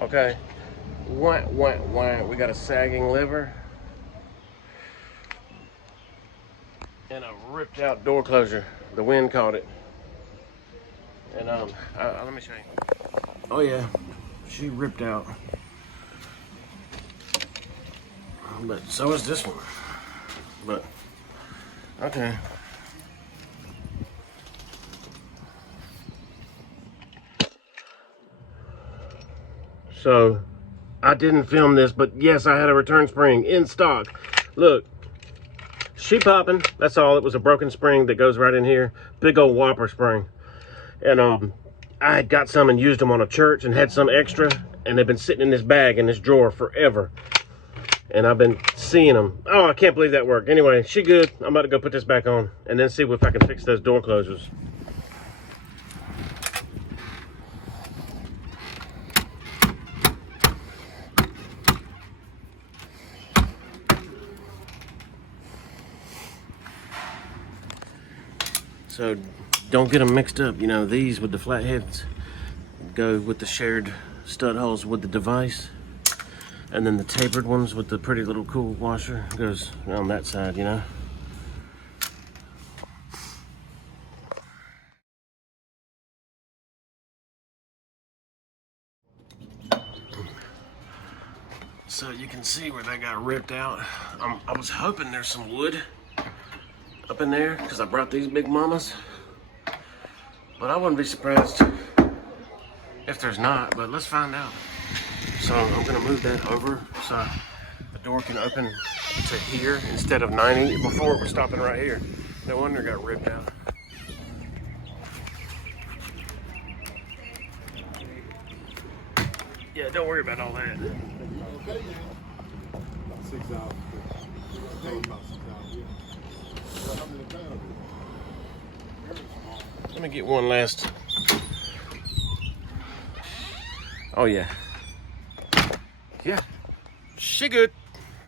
Okay. Wah. We got a sagging liver. And a ripped out door closure. The wind caught it. And let me show you. Oh yeah, she ripped out. But so is this one. But okay. So I didn't film this, but yes, I had a return spring in stock. Look, she popping. That's all. It was a broken spring that goes right in here. Big old whopper spring. And I had got some and used them on a church and had some extra, and they've been sitting in this bag in this drawer forever. And I've been seeing them. Oh, I can't believe that worked. Anyway, she good. I'm about to go put this back on and then see if I can fix those door closers. So don't get them mixed up. You know, these with the flat heads go with the shared stud holes with the device. And then the tapered ones with the pretty little cool washer goes on that side, you know. So you can see where that got ripped out. I was hoping there's some wood up in there because I brought these big mamas. But I wouldn't be surprised if there's not, but let's find out. So I'm gonna move that over so the door can open to here instead of 90. Before it was stopping right here. No wonder it got ripped out. Yeah, don't worry about all that. Let me get one last. Oh yeah. Yeah, she good.